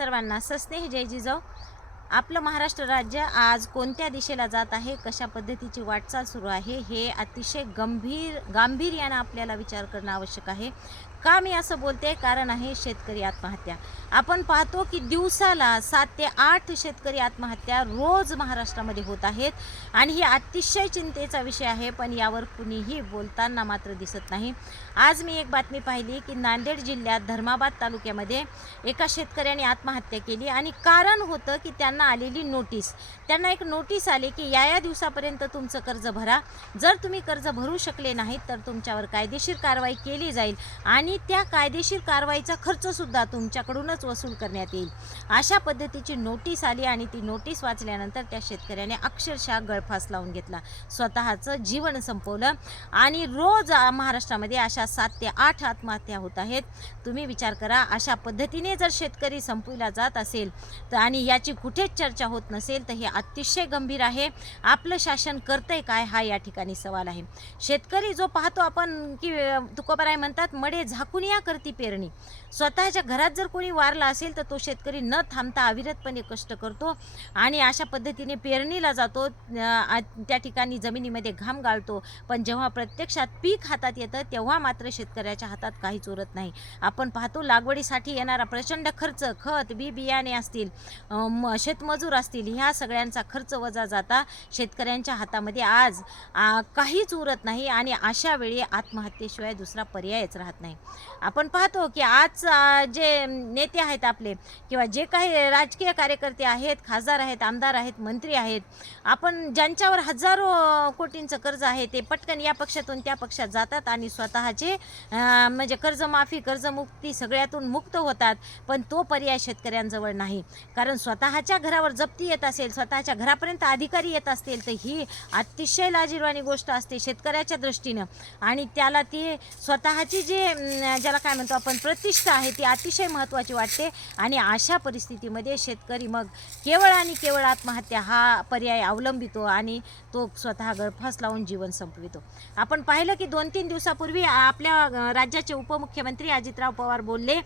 सर्वांना सस्नेह जय जिजाऊ. आपलं महाराष्ट्र राज्य आज कोणत्या दिशेला जात आहे? कशा पद्धतीची वाटचाल सुरू आहे? हे अतिशय गंभीर गांभीर्यानं आपल्याला विचार करणं आवश्यक आहे. का मी असं बोलते कारण आहे शेतकरी आत्महत्या. आपण पाहतो की दिवसाला सात ते आठ शेतकरी आत्महत्या रोज महाराष्ट्रामध्ये होत आहेत. आणि ही अतिशय चिंतेचा विषय आहे पण यावर कुणीही बोलताना मात्र दिसत नाही. आज मी एक बातमी पाहिली की नांदेड जिल्ह्यात धर्माबाद तालुक्यामध्ये एका शेतकऱ्याने आत्महत्या केली आणि कारण होतं की त्यांना आलेली नोटीस. त्यांना एक नोटीस आली की या या दिवसापर्यंत तुमचं कर्ज भरा. जर तुम्ही कर्ज भरू शकले नाहीत तर तुमच्यावर कायदेशीर कारवाई केली जाईल आणि त्या कायदेशीर कारवाईचा खर्चसुद्धा तुमच्याकडूनच वसूल करण्यात येईल. अशा पद्धतीची नोटीस आली आणि ती नोटीस वाचल्यानंतर त्या शेतकऱ्याने अक्षरशः गळफास लावून घेतला. स्वतःचं जीवन संपवलं आणि रोज महाराष्ट्रामध्ये अशा सात ते आठ आत्महत्या होत आहेत. तुम्ही विचार करा अशा पद्धतीने जर शेतकरी संपविला जात असेल तर आणि याची कुठेच चर्चा होत नसेल तर हे अतिशय गंभीर आहे. आपलं शासन करतंय काय हा या ठिकाणी सवाल आहे. शेतकरी जो पाहतो आपण की तुकोबाराय म्हणतात मडे झा झाकून या करती पेरणी. स्वतःच्या घरात जर कोणी वारला असेल तर तो शेतकरी न थांबता अविरतपणे कष्ट करतो आणि अशा पद्धतीने पेरणीला जातो. आ- त्या ठिकाणी जमिनीमध्ये घाम गाळतो. पण जेव्हा प्रत्यक्षात पीक हातात येतं तेव्हा मात्र शेतकऱ्याच्या हातात काहीच उरत नाही. आपण पाहतो लागवडीसाठी येणारा प्रचंड खर्च खत बी बियाणे असतील म- शेतमजूर असतील ह्या सगळ्यांचा खर्च वजा जाता शेतकऱ्यांच्या हातामध्ये आज काहीच उरत नाही आणि अशा वेळी आत्महत्येशिवाय दुसरा पर्यायच राहत नाही. आपण पाहतो की आज जे नेते आहेत आपले किंवा जे काही राजकीय कार्यकर्ते आहेत खासदार आहेत आमदार आहेत मंत्री आहेत आपण ज्यांच्यावर हजारो कोटींचं कर्ज आहे ते पटकन या पक्षातून त्या पक्षात जातात आणि स्वतःचे म्हणजे कर्जमाफी कर्जमुक्ती सगळ्यातून मुक्त होतात पण तो पर्याय शेतकऱ्यांजवळ नाही. कारण स्वतःच्या घरावर जप्ती येत असेल स्वतःच्या घरापर्यंत अधिकारी येत असतील तर ही अतिशय लाजीरवाणी गोष्ट असते शेतकऱ्याच्या दृष्टीनं. आणि त्याला ती स्वतःची जी ज्याला काय म्हणतो आपण प्रतिष्ठा आहे ती अतिशय महत्त्वाची वाटते. आणि अशा परिस्थितीमध्ये शेतकरी मग केवळ आणि केवळ आत्महत्या हा पर्याय अवलंबितो आणि तो स्वतः गळफास लावून जीवन संपवितो. आपण पाहिलं की दोन तीन दिवसापूर्वी आपल्या राज्याचे उपमुख्यमंत्री अजितराव पवार बोलले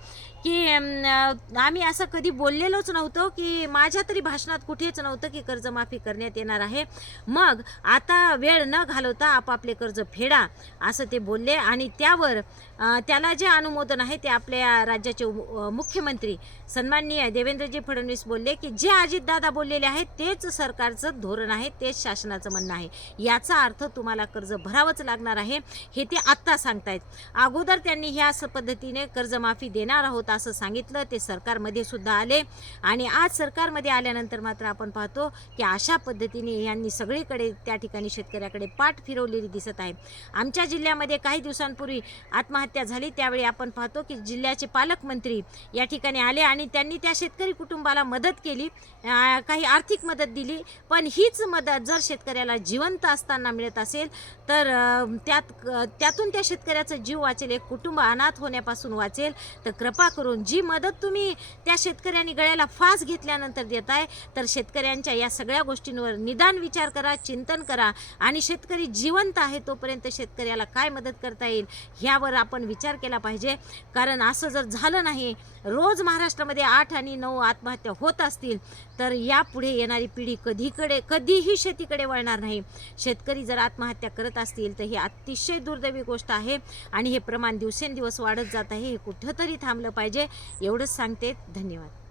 की आम्ही असं कधी बोललेलोच नव्हतो की माझ्या तरी भाषणात कुठेच नव्हतं की कर्जमाफी करण्यात येणार आहे. मग आता वेळ न घालवता आपापले कर्ज फेडा असं ते बोलले. आणि त्यावर त्याला त्याला जे अनुमोदन आहे ते आपल्या राज्याचे मुख्यमंत्री सन्माननीय देवेंद्रजी फडणवीस बोलले की जे अजितदादा बोललेले आहे तेच सरकारचं धोरण आहे तेच शासनाचं म्हणणं आहे. याचा अर्थ तुम्हाला कर्ज भरावंच लागणार आहे हे ते आत्ता सांगतायत. अगोदर त्यांनी ह्या पद्धतीने कर्जमाफी देणार आहोत असं सांगितलं ते सरकारमध्ये सुद्धा आले. आणि आज सरकारमध्ये आल्यानंतर मात्र आपण पाहतो की अशा पद्धतीने यांनी सगळीकडे त्या ठिकाणी शेतकऱ्याकडे पाठ फिरवलेली दिसत आहे. आमच्या जिल्ह्यामध्ये काही दिवसांपूर्वी आत्महत्या झाली त्यावेळी आपण पाहतो की जिल्ह्याचे पालकमंत्री या ठिकाणी आले आणि त्यांनी त्या शेतकरी कुटुंबाला मदत केली काही आर्थिक मदत दिली. पण हीच मदत जर शेतकऱ्याला जिवंत असताना मिळत असेल तर त्यात त्यातून त्या शेतकऱ्याचा जीव वाचेल एक कुटुंब अनाथ होण्यापासून वाचेल. तर कृपा करून जी मदत तुम्ही त्या शेतकऱ्यांनी गळ्याला फास घेतल्यानंतर देत आहे तर शेतकऱ्यांच्या या सगळ्या गोष्टींवर निदान विचार करा चिंतन करा. आणि शेतकरी जिवंत आहे तोपर्यंत शेतकऱ्याला काय मदत करता येईल ह्यावर आपण विचार विचार केला पाहिजे. कारण असं जर झालं नाही रोज महाराष्ट्रामध्ये आठ आणि नऊ आत्महत्या होत असतील तर यापुढे येणारी पिढी कधीकडे कधीही शेतीकडे वळणार नाही. शेतकरी जर आत्महत्या करत असतील तर ही अतिशय दुर्दैवी गोष्ट आहे आणि हे प्रमाण दिवसेंदिवस वाढत जात आहे. हे कुठंतरी थांबलं पाहिजे. एवढंच सांगते. धन्यवाद.